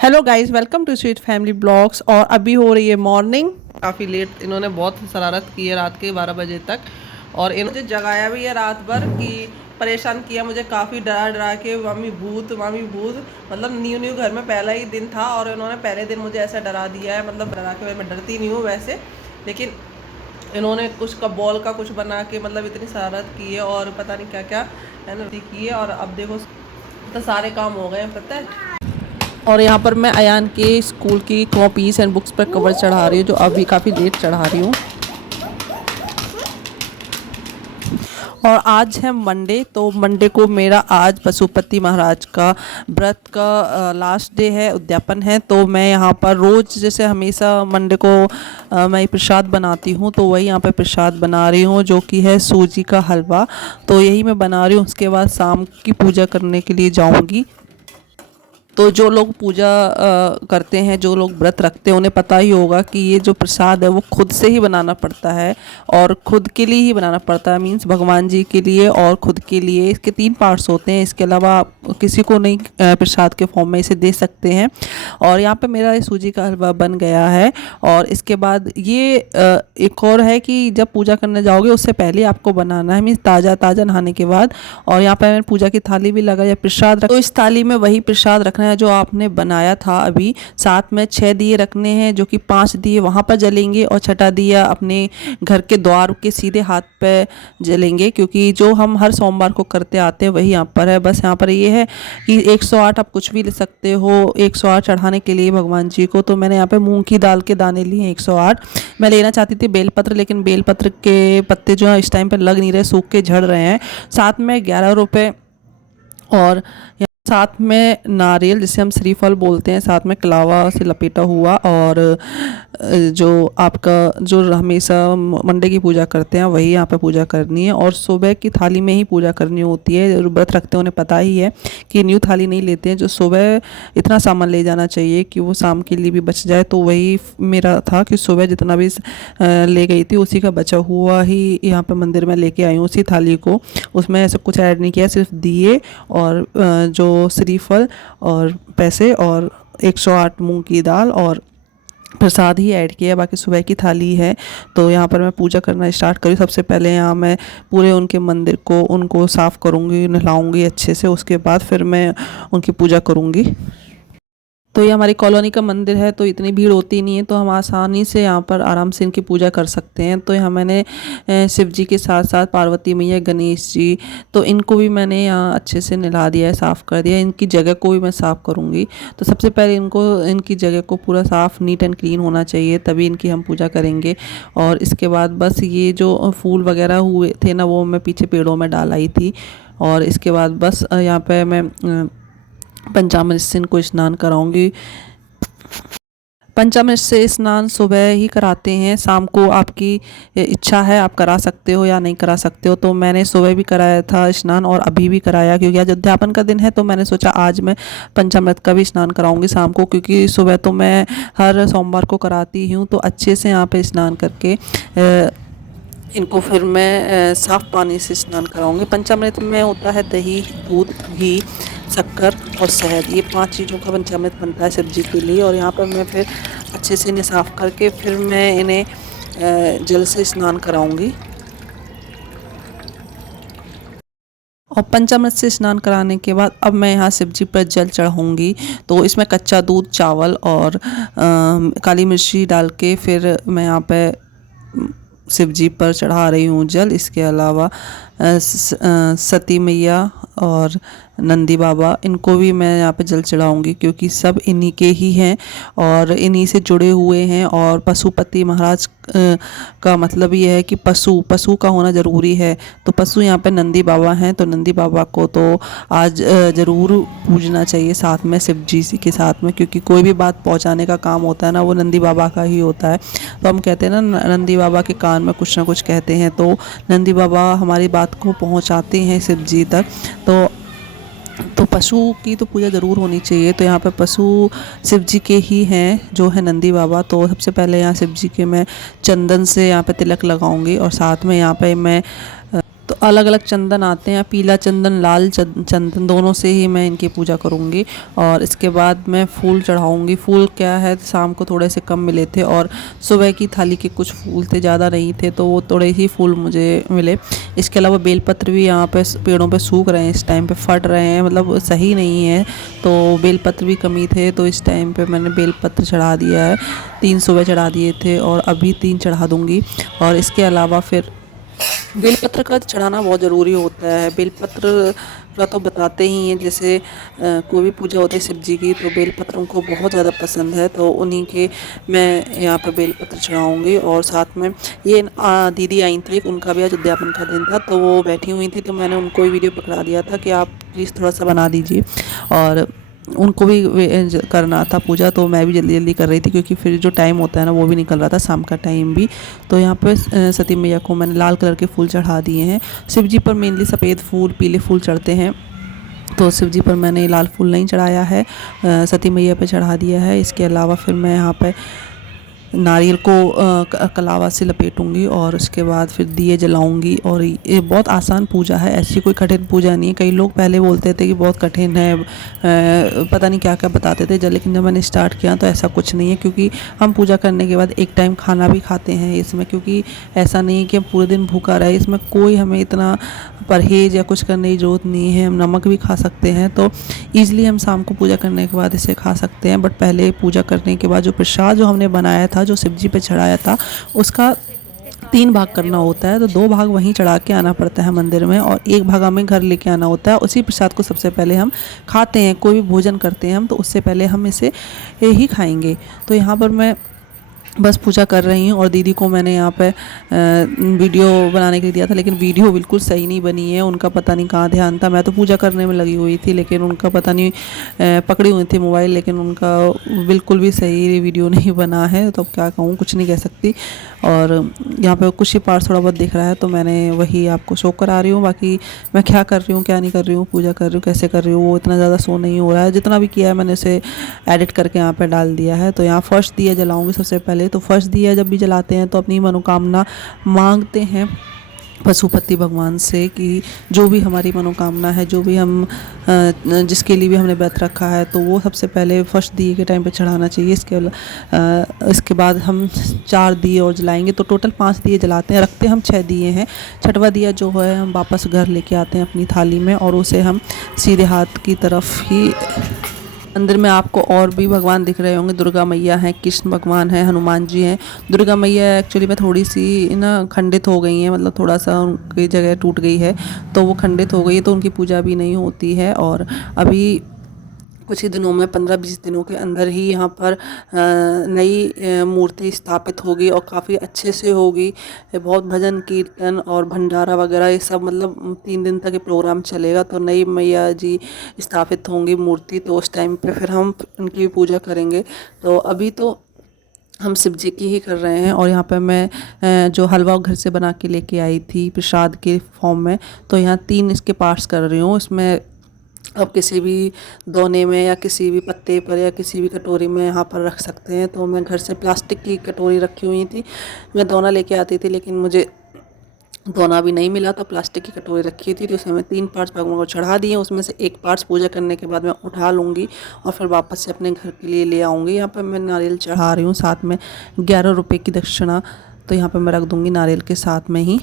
Hello guys, welcome to sweet family blogs. और अभी हो रही है मॉर्निंग। काफ़ी लेट इन्होंने बहुत शरारत की है रात के 12 बजे तक। और इन्होंने जगाया भी है रात भर कि परेशान किया मुझे काफ़ी, डरा डरा के मम्मी भूत मम्मी भूत। मतलब न्यू न्यू घर में पहला ही दिन था और इन्होंने पहले दिन मुझे ऐसा डरा दिया है। मतलब डरा के मैं डरती नहीं हूँ वैसे, लेकिन इन्होंने कुछ का बॉल का कुछ बना के मतलब इतनी शरारत की है और पता नहीं क्या क्या है ना की है। और अब देखो तो सारे काम हो गए हैं पता है। और यहाँ पर मैं अयान के स्कूल की कॉपीज़ एंड बुक्स पर कवर चढ़ा रही हूँ, जो अभी काफ़ी लेट चढ़ा रही हूँ। और आज है मंडे, तो मंडे को मेरा आज पशुपति महाराज का व्रत का लास्ट डे है, उद्यापन है। तो मैं यहाँ पर रोज़ जैसे हमेशा मंडे को मैं प्रसाद बनाती हूँ, तो वही यहाँ पे प्रसाद बना रही हूँ, जो कि है सूजी का हलवा। तो यही मैं बना रही हूँ। उसके बाद शाम की पूजा करने के लिए जाऊँगी। तो जो लोग पूजा करते हैं, जो लोग व्रत रखते हैं, उन्हें पता ही होगा कि ये जो प्रसाद है वो खुद से ही बनाना पड़ता है और खुद के लिए ही बनाना पड़ता है। मीन्स भगवान जी के लिए और खुद के लिए। इसके 3 पार्ट्स होते हैं। इसके अलावा आप किसी को नहीं प्रसाद के फॉर्म में इसे दे सकते हैं। और यहाँ पे मेरा ये सूजी का हलवा बन गया है। और इसके बाद ये एक और है कि जब पूजा करने जाओगे उससे पहले आपको बनाना है, मीन्स ताज़ा ताज़ा नहाने के बाद। और यहाँ पर मैंने पूजा की थाली भी लगाई, प्रसाद रख, तो इस थाली में वही प्रसाद रखना है जो आपने बनाया था अभी। साथ में 6 दिए रखने हैं, जो कि 5 दिए वहाँ पर जलेंगे और छठा दिया अपने घर के द्वार के सीधे हाथ पे जलेंगे, क्योंकि जो हम हर सोमवार को करते आते हैं वही यहाँ पर है। बस यहाँ पर ये है कि 108 आप कुछ भी ले सकते हो 108 चढ़ाने के लिए भगवान जी को। तो मैंने यहाँ पे मूंग की दाल के दाने लिए हैं 108। मैं लेना चाहती थी बेलपत्र, लेकिन बेलपत्र के पत्ते जो है इस टाइम पर लग नहीं रहे, सूख के झड़ रहे हैं। साथ में 11 रुपये और साथ में नारियल, जिसे हम श्रीफल बोलते हैं, साथ में कलावा से लपेटा हुआ। और जो आपका जो हमेशा मंडे की पूजा करते हैं वही यहाँ पे पूजा करनी है। और सुबह की थाली में ही पूजा करनी होती है। जो व्रत रखते हैं उन्हें पता ही है कि न्यू थाली नहीं लेते हैं। जो सुबह इतना सामान ले जाना चाहिए कि वो शाम के लिए भी बच जाए। तो वही मेरा था कि सुबह जितना भी ले गई थी उसी का बचा हुआ ही यहाँ पे मंदिर में लेके आई हूँ, उसी थाली को। उसमें ऐसा कुछ ऐड नहीं किया, सिर्फ दिए और जो श्रीफल और पैसे और 108 मूंग की दाल और प्रसाद ही ऐड किया। बाकी सुबह की थाली है। तो यहाँ पर मैं पूजा करना स्टार्ट करी। सबसे पहले यहाँ मैं पूरे उनके मंदिर को उनको साफ़ करूँगी, नहलाऊँगी अच्छे से। उसके बाद फिर मैं उनकी पूजा करूँगी। तो ये हमारी कॉलोनी का मंदिर है, तो इतनी भीड़ होती नहीं है, तो हम आसानी से यहाँ पर आराम से इनकी पूजा कर सकते हैं। तो यहाँ मैंने शिव जी के साथ साथ पार्वती मैया, गणेश जी, तो इनको भी मैंने यहाँ अच्छे से नहला दिया है, साफ़ कर दिया। इनकी जगह को भी मैं साफ़ करूँगी। तो सबसे पहले इनकी जगह को पूरा साफ़, नीट एंड क्लीन होना चाहिए, तभी इनकी हम पूजा करेंगे। और इसके बाद बस ये जो फूल वगैरह हुए थे ना, वो मैं पीछे पेड़ों में डाल आई थी। और इसके बाद बस यहाँ पर मैं पंचामृत से इनको स्नान कराऊंगी। पंचामृत से स्नान सुबह ही कराते हैं, शाम को आपकी इच्छा है आप करा सकते हो या नहीं करा सकते हो। तो मैंने सुबह भी कराया था स्नान और अभी भी कराया, क्योंकि आज उद्यापन का दिन है। तो मैंने सोचा आज मैं पंचामृत का भी स्नान कराऊंगी शाम को, क्योंकि सुबह तो मैं हर सोमवार को कराती हूँ। तो अच्छे से यहाँ पे स्नान करके इनको फिर मैं साफ़ पानी से स्नान कराऊंगी। पंचामृत में होता है दही, दूध, घी, शक्कर और शहद। ये 5 चीज़ों का पंचामृत बनता है शिव जी के लिए। और यहाँ पर मैं फिर अच्छे से इन्हें साफ़ करके फिर मैं इन्हें जल से स्नान कराऊंगी। और पंचामृत से स्नान कराने के बाद अब मैं यहाँ शिव जी पर जल चढ़ाऊँगी। तो इसमें कच्चा दूध, चावल और काली मिर्ची डाल के फिर मैं यहाँ पे शिव जी पर चढ़ा रही हूँ जल। इसके अलावा सती मैया और नंदी बाबा, इनको भी मैं यहाँ पे जल चढ़ाऊँगी, क्योंकि सब इन्हीं के ही हैं और इन्हीं से जुड़े हुए हैं। और पशुपति महाराज का मतलब ये है कि पशु का होना ज़रूरी है। तो पशु यहाँ पे नंदी बाबा हैं, तो नंदी बाबा को तो आज ज़रूर पूजना चाहिए साथ में शिव जी के साथ में, क्योंकि कोई भी बात पहुँचाने का काम होता है ना, वो नंदी बाबा का ही होता है। तो हम कहते हैं ना, नंदी बाबा के कान में कुछ ना कुछ कहते हैं, तो नंदी बाबा हमारी बात को पहुँचाते हैं शिव जी तक। तो पशु की तो पूजा ज़रूर होनी चाहिए। तो यहाँ पे पशु शिव जी के ही हैं, जो है नंदी बाबा। तो सबसे पहले यहाँ शिव जी के मैं चंदन से यहाँ पे तिलक लगाऊंगी और साथ में यहाँ पे मैं तो अलग अलग चंदन आते हैं, पीला चंदन, लाल चंदन, दोनों से ही मैं इनकी पूजा करूँगी। और इसके बाद मैं फूल चढ़ाऊँगी। फूल क्या है, शाम को थोड़े से कम मिले थे और सुबह की थाली के कुछ फूल थे, ज़्यादा नहीं थे, तो वो थोड़े ही फूल मुझे मिले। इसके अलावा बेलपत्र भी यहाँ पे पेड़ों पे सूख रहे हैं, इस टाइम पे फट रहे हैं, मतलब सही नहीं है, तो बेलपत्र भी कमी थे, तो इस टाइम पे मैंने बेलपत्र चढ़ा दिया है। 3 सुबह चढ़ा दिए थे और अभी 3 चढ़ा दूँगी। और इसके अलावा फिर बेलपत्र का चढ़ाना बहुत ज़रूरी होता है। बेलपत्र का तो बताते ही हैं, जैसे कोई भी पूजा होती है शिव जी की, तो बेलपत्र उनको बहुत ज़्यादा पसंद है, तो उन्हीं के मैं यहाँ पर बेलपत्र चढ़ाऊँगी। और साथ में ये दीदी आई थी, उनका भी आज उद्यापन का दिन था, तो वो बैठी हुई थी, तो मैंने उनको ही वीडियो पकड़ा दिया था कि आप प्लीज़ थोड़ा सा बना दीजिए। और उनको भी करना था पूजा, तो मैं भी जल्दी जल्दी कर रही थी, क्योंकि फिर जो टाइम होता है ना वो भी निकल रहा था, शाम का टाइम भी। तो यहाँ पे सती मैया को मैंने लाल कलर के फूल चढ़ा दिए हैं। शिव जी पर मेनली सफ़ेद फूल, पीले फूल चढ़ते हैं, तो शिव जी पर मैंने लाल फूल नहीं चढ़ाया है, सती मैया पे चढ़ा दिया है। इसके अलावा फिर मैं यहाँ पे नारियल को कलावा से लपेटूंगी और उसके बाद फिर दिए जलाऊंगी। और ये बहुत आसान पूजा है, ऐसी कोई कठिन पूजा नहीं है। कई लोग पहले बोलते थे कि बहुत कठिन है, पता नहीं क्या क्या बताते थे, लेकिन जब मैंने स्टार्ट किया तो ऐसा कुछ नहीं है, क्योंकि हम पूजा करने के बाद एक टाइम खाना भी खाते हैं इसमें, क्योंकि ऐसा नहीं है कि हम पूरे दिन भूखा रहे, इसमें कोई हमें इतना परहेज़ या कुछ करने की ज़रूरत नहीं है। हम नमक भी खा सकते हैं, तो ईज़िली हम शाम को पूजा करने के बाद इसे खा सकते हैं। बट पहले पूजा करने के बाद जो प्रसाद जो हमने बनाया था, जो शिव जी पे चढ़ाया था, उसका 3 भाग करना होता है, तो 2 भाग वहीं चढ़ा के आना पड़ता है मंदिर में, और 1 भाग हमें घर लेके आना होता है। उसी प्रसाद को सबसे पहले हम खाते हैं, कोई भी भोजन करते हैं हम, तो उससे पहले हम इसे ही खाएंगे। तो यहाँ पर मैं बस पूजा कर रही हूँ, और दीदी को मैंने यहाँ पे वीडियो बनाने के लिए दिया था, लेकिन वीडियो बिल्कुल सही नहीं बनी है। उनका पता नहीं कहाँ ध्यान था, मैं तो पूजा करने में लगी हुई थी, लेकिन उनका पता नहीं पकड़ी हुई थी मोबाइल, लेकिन उनका बिल्कुल भी सही वीडियो नहीं बना है। तो अब क्या कहूँ, कुछ नहीं कह सकती। और यहाँ पे कुछ ही पार्ट थोड़ा बहुत दिख रहा है, तो मैंने वही आपको शो करा रही हूँ। बाकी मैं क्या कर रही हूँ, क्या नहीं कर रही हूँ, पूजा कर रही हूँ, कैसे कर रही हूँ, वो इतना ज़्यादा शो नहीं हो रहा है। जितना भी किया है मैंने उसे एडिट करके यहाँ पे डाल दिया है। तो यहाँ फर्स्ट दिया जलाऊँगी सबसे पहले। तो फर्स्ट दिया जब भी जलाते हैं तो अपनी मनोकामना मांगते हैं पशुपति भगवान से, कि जो भी हमारी मनोकामना है, जो भी हम जिसके लिए भी हमने व्रत रखा है, तो वो सबसे पहले फर्स्ट दिए के टाइम पे चढ़ाना चाहिए। इसके बाद हम 4 दिए और जलाएंगे, तो टोटल 5 दिए जलाते हैं। रखते हम 6 दिए हैं। 6वां दिया जो है हम वापस घर लेके आते हैं अपनी थाली में, और उसे हम सीधे हाथ की तरफ ही मंदिर में आपको और भी भगवान दिख रहे होंगे। दुर्गा मैया हैं, कृष्ण भगवान हैं, हनुमान जी हैं। दुर्गा मैया एक्चुअली में थोड़ी सी ना खंडित हो गई हैं, मतलब थोड़ा सा उनकी जगह टूट गई है, तो वो खंडित हो गई है, तो उनकी पूजा भी नहीं होती है। और अभी कुछ ही दिनों में 15-20 दिनों के अंदर ही यहाँ पर नई मूर्ति स्थापित होगी, और काफ़ी अच्छे से होगी। बहुत भजन कीर्तन और भंडारा वगैरह ये सब, मतलब 3 दिन तक ये प्रोग्राम चलेगा। तो नई मैया जी स्थापित होंगी मूर्ति, तो उस टाइम पे फिर हम उनकी भी पूजा करेंगे। तो अभी तो हम शिव जी की ही कर रहे हैं। और यहाँ पे मैं जो हलवा घर से बना के लेके आई थी प्रसाद के फॉर्म में, तो यहाँ 3 इसके पार्ट्स कर रही हूँ। इसमें अब किसी भी दोने में या किसी भी पत्ते पर या किसी भी कटोरी में यहाँ पर रख सकते हैं। तो मैं घर से प्लास्टिक की कटोरी रखी हुई थी, मैं दोना लेके आती थी, लेकिन मुझे दोना भी नहीं मिला, तो प्लास्टिक की कटोरी रखी थी, तो उसमें मैं 3 पार्ट्स भगवान को चढ़ा दिए। उसमें से 1 पार्ट्स पूजा करने के बाद मैं उठा लूँगी और फिर वापस से अपने घर के लिए ले आऊँगी। यहाँ पर मैं नारियल चढ़ा रही हूँ, साथ में 11 रुपये की दक्षिणा, तो यहाँ पर मैं रख दूँगी नारियल के साथ में ही।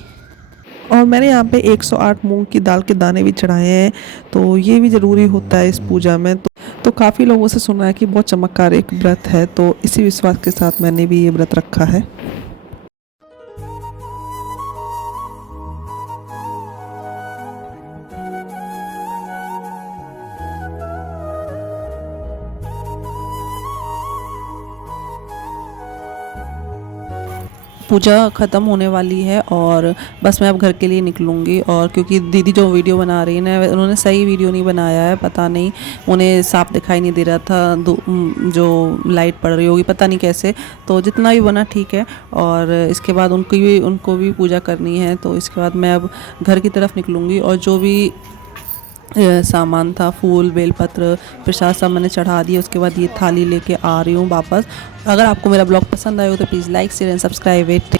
और मैंने यहाँ पे 108 मूंग की दाल के दाने भी चढ़ाए हैं, तो ये भी ज़रूरी होता है इस पूजा में। तो काफ़ी लोगों से सुना है कि बहुत चमत्कार एक व्रत है, तो इसी विश्वास के साथ मैंने भी ये व्रत रखा है। पूजा ख़त्म होने वाली है और बस मैं अब घर के लिए निकलूँगी। और क्योंकि दीदी जो वीडियो बना रही है ना, उन्होंने सही वीडियो नहीं बनाया है, पता नहीं उन्हें साफ दिखाई नहीं दे रहा था, जो लाइट पड़ रही होगी पता नहीं कैसे, तो जितना भी बना ठीक है। और इसके बाद उनको भी पूजा करनी है, तो इसके बाद मैं अब घर की तरफ निकलूँगी। और जो भी सामान था, फूल, बेलपत्र, प्रसाद सब मैंने चढ़ा दिया। उसके बाद ये थाली लेके आ रही हूँ वापस। अगर आपको मेरा ब्लॉग पसंद आया हो तो please like share and subscribe it.